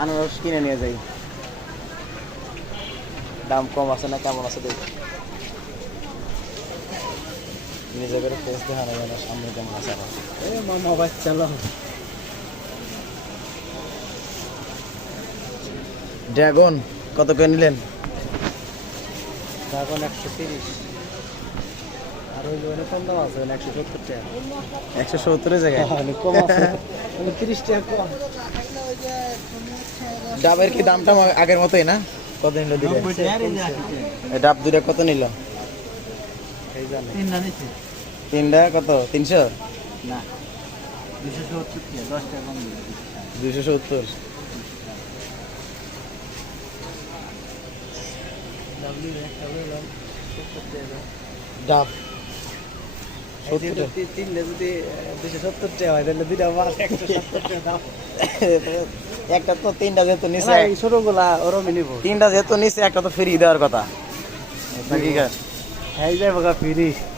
আনারস কিনে নিয়ে যাই। দাম কম আছে না কেমন আছে দেখি। নিজে করে ফেস দেখানো যায় না সামনে কেমন আছে। মামা বাচ্চা লো ড্রাগন কত করে নিলেন? ড্রাগন 130 আর ওই যে কম দাম আছে 170 টাকা 170 জায়গায় কম আছে 30 টাকা কম। ডাবের কি দামটা আগের মতোই না? কত নিল দিলে? ডাব দুটা কত নিল? এই জানে তিনটা কত 300? না 270 টাকা 10 টাকা কম দিল 270। ডাবলি একটা হলো 70 টাকা ডাব 70 তিনটা যদি 270 টাকা হয় তাহলে দুইটা মাল 170 টাকা দাম। একটা তো তিনটা যেহেতু নিচে, এই ছোটগুলা ওরমই নিব। তিনটা যেহেতু নিচে একটা তো ফ্রি দেওয়ার কথা নাকি? হ্যাঁ যাই বগা ফ্রি